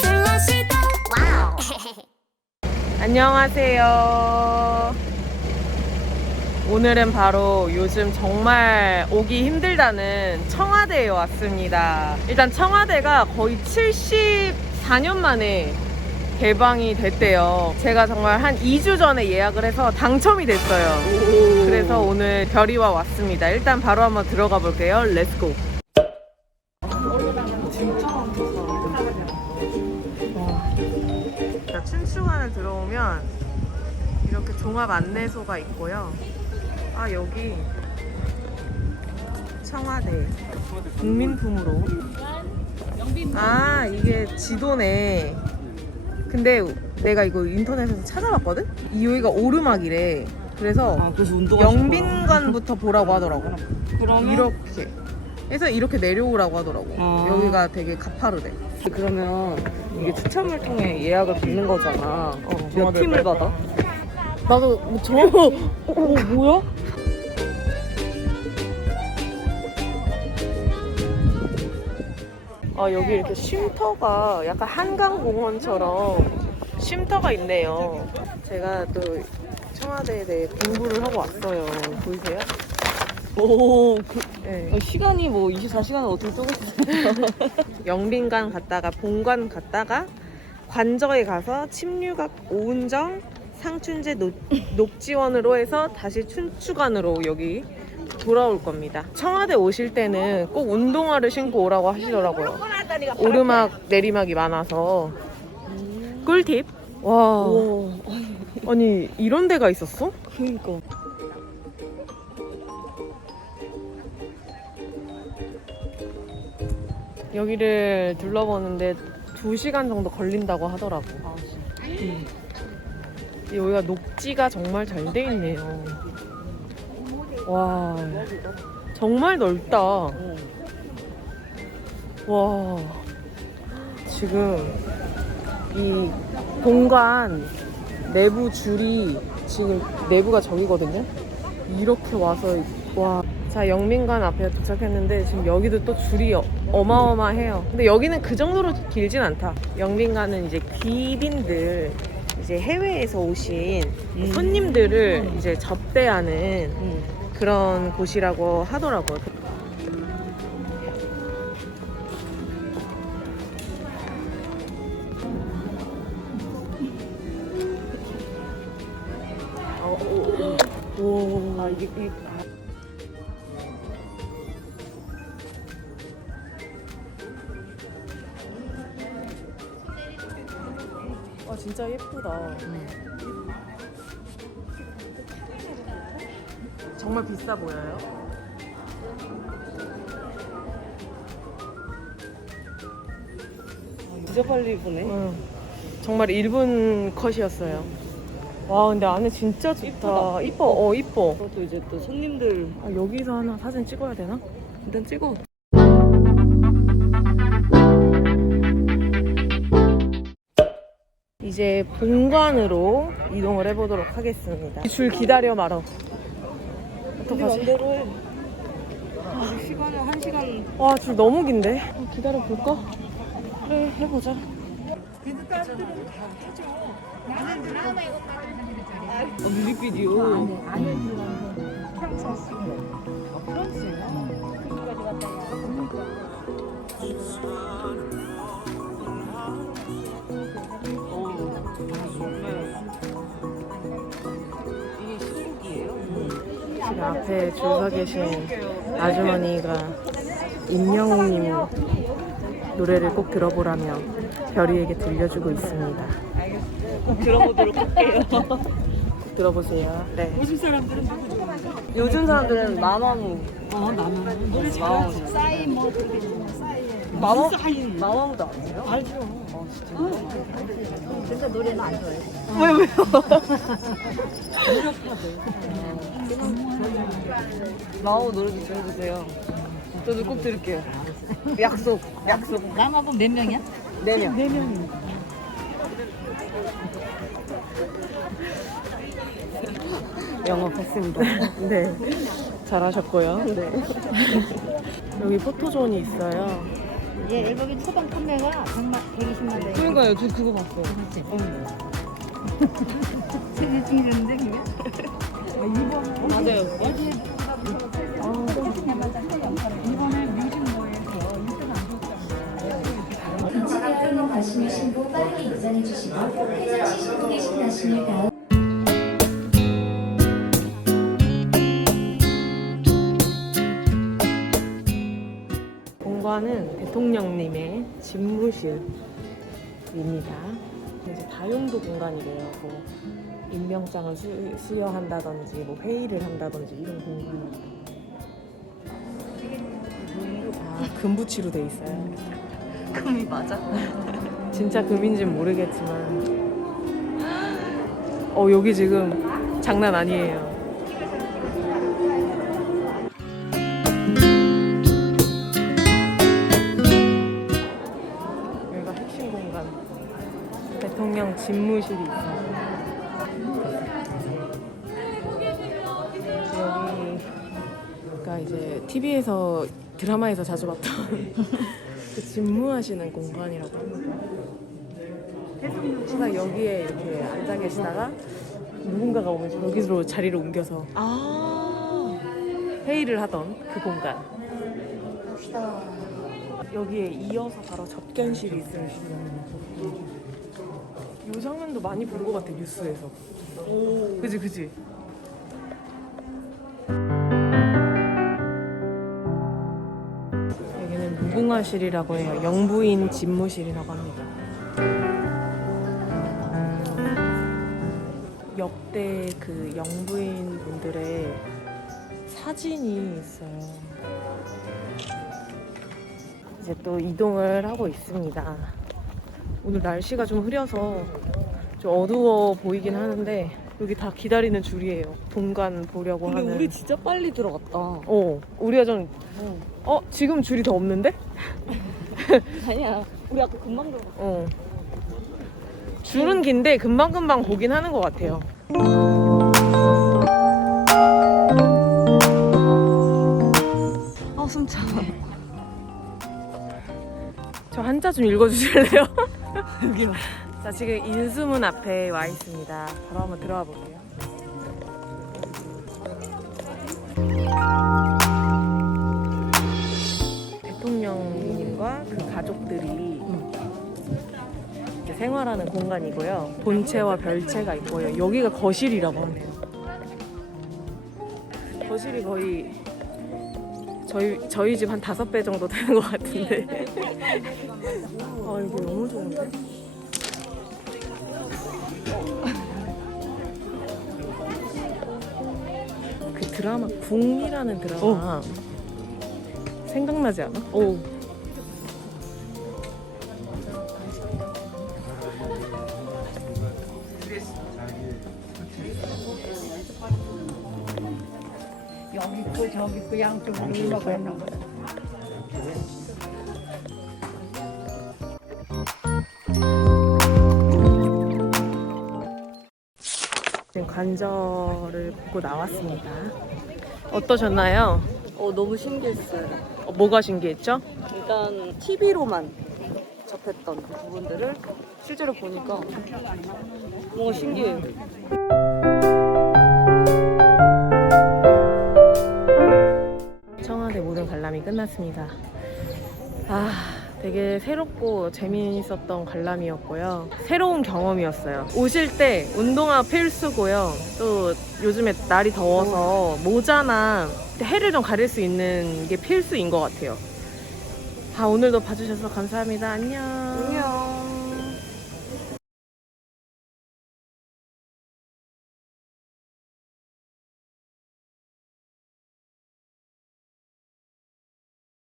슬러시도 와우. 안녕하세요. 오늘은 바로 요즘 정말 오기 힘들다는 청와대에 왔습니다. 일단 청와대가 거의 74년 만에 개방이 됐대요. 제가 정말 한 2주 전에 예약을 해서 당첨이 됐어요. 그래서 오늘 별이와 왔습니다. 일단 바로 한번 들어가 볼게요. 렛츠고. 춘추관을 들어오면 이렇게 종합 안내소가 있고요. 아 여기 청와대 국민품으로. 아 이게 지도네. 근데 내가 이거 인터넷에서 찾아봤거든. 이 여기가 오르막이래. 그래서 아 그래서 영빈관부터 보라고 하더라고. 그러면 이렇게. 해서 이렇게 내려오라고 하더라고. 어. 여기가 되게 가파르대. 그러면 이게 추첨을 통해 예약을 받는 거잖아. 어, 몇 팀을 받아? 나도 뭐 저. 어 뭐야? 아 여기 이렇게 쉼터가 약간 한강공원처럼 쉼터가 있네요. 제가 또 청와대에 대해 공부를 하고 왔어요. 보이세요? 오 그, 네. 어, 시간이 뭐 24시간을 어떻게 쪼갰어? 영빈관 갔다가 본관 갔다가 관저에 가서 침류각 오은정 상춘제 녹, 녹지원으로 해서 다시 춘추관으로 여기 돌아올 겁니다. 청와대 오실 때는 꼭 운동화를 신고 오라고 하시더라고요. 오르막 내리막이 많아서 꿀팁. 와오 아니 이런 데가 있었어? 그니까 여기를 둘러보는데 2시간 정도 걸린다고 하더라고. 아 음. 여기가 녹지가 정말 잘 돼 있네요. 와, 정말 넓다. 어. 와, 지금 이 본관 내부 줄이 지금 내부가 저기거든요. 이렇게 와서 와. 자, 영민관 앞에 도착했는데 지금 여기도 또 줄이 어- 어마어마해요. 근데 여기는 그 정도로 길진 않다. 영민관은 이제 귀빈들 이제 해외에서 오신 음. 손님들을 이제 접대하는 응. 그런 곳이라고 하더라고요. 어, 오. 아, 이게, 이 아, 진짜 예쁘다. 정말 비싸 보여요? 진짜 빨리 보네. 응. 정말 1분 컷이었어요. 와, 근데 안에 진짜 좋다. 이쁘다. 이뻐, 어, 이뻐. 그것도 이제 또 손님들 아, 여기서 하나 사진 찍어야 되나? 일단 찍어. 이제 본관으로 이동을 해보도록 하겠습니다. 이줄 기다려 말어. 어떡하지? 맘대로 해. 아직 시간은 한 시간. 와, 줄 너무 긴데? 어, 기다려 볼까? 그래, 해보자. 어, 뮤직비디오. 지금 앞에 줄 서 계신 아주머니가 임영웅님 노래를 꼭 들어보라며 별이에게 들려주고 있습니다. 꼭 들어보도록 할게요. 꼭 들어보세요. 네. 요즘 사람들은 요즘 사람들은 만원, 아 나는 노래 잘하지. 사인 뭐 만원, 사인. 만원도 아세요? 알죠. 어, 진짜. 노래는 안 좋아해요. 왜, 왜요? 마오 노래 좀 들어주세요. 저도 꼭 들을게요. 약속, 약속. 남아본 몇 명이야? 네 명. 네 명이. 영업했습니다. 네. 잘하셨고요. 네. 여기 포토존이 있어요. 이제 앨범이 초반 판매가 100만, 120만 대. 그러니까요, 저 그거 봤어요. 그렇지. 어. 세일증이 됐는데, 그게? 맞아요. 이번에 뮤직모에서 1등 안 지나가는 가시는 신고 빠르게 입장해 주시고 회전 치시고 계신 나신을 다 음 본관은 대통령님의 집무실입니다. 이제 다용도 공간이래요. 뭐 임명장을 수, 수여한다든지 뭐 회의를 한다든지 이런 공간이에요. 아, 금붙이로 돼 있어요. 금이 맞아? 진짜 금인지는 모르겠지만 어 여기 지금 장난 아니에요. 집무실이 있어요. 여기가 이제 TV에서 드라마에서 자주 봤던 그 집무하시는 공간이라고 합니다. 항상 여기에 이렇게 앉아 계시다가 누군가가 오면 여기로 자리를 옮겨서 아. 회의를 하던 그 공간. 여기에 이어서 바로 접견실이 있어요. 이 장면도 많이 본 것 같아 뉴스에서. 오. 그지 그지. 여기는 무궁화실이라고 해요. 영부인 집무실이라고 합니다. 역대 그 영부인 분들의 사진이 있어요. 이제 또 이동을 하고 있습니다. 오늘 날씨가 좀 흐려서 좀 어두워 보이긴 하는데 여기 다 기다리는 줄이에요. 본관 보려고 근데 하는. 우리 진짜 빨리 들어갔다. 어, 우리가 좀 어, 지금 줄이 더 없는데? 아니야. 우리 아까 금방 들어갔어. 어. 줄은 긴데 금방금방 보긴 하는 것 같아요. 아, 숨차. 저 한자 좀 읽어주실래요? 여기요. 자, 지금 인수문 앞에 와 있습니다. 바로 한번 들어가 볼게요. 대통령님과 그 가족들이 이제 생활하는 공간이고요. 본체와 별체가 있고요. 여기가 거실이라고 하네요. 거실이 거의 저희 저희 집 한 다섯 배 정도 되는 것 같은데. 아 이거 너무 좋은데? 그 드라마 궁이라는 드라마 생각나지 않아? 오. 있고 저기 있고 양쪽으로 흘러가 있는 거야. 지금 관절을 보고 나왔습니다. 어떠셨나요? 어, 너무 신기했어요. 어, 뭐가 신기했죠? 일단 TV로만 접했던 그 부분들을 실제로 보니까 뭔가 신기해요. 끝났습니다. 아, 되게 새롭고 재미있었던 관람이었고요. 새로운 경험이었어요. 오실 때 운동화 필수고요. 또 요즘에 날이 더워서 모자나 해를 좀 가릴 수 있는 게 필수인 것 같아요. 아, 오늘도 봐주셔서 감사합니다. 안녕. 안녕.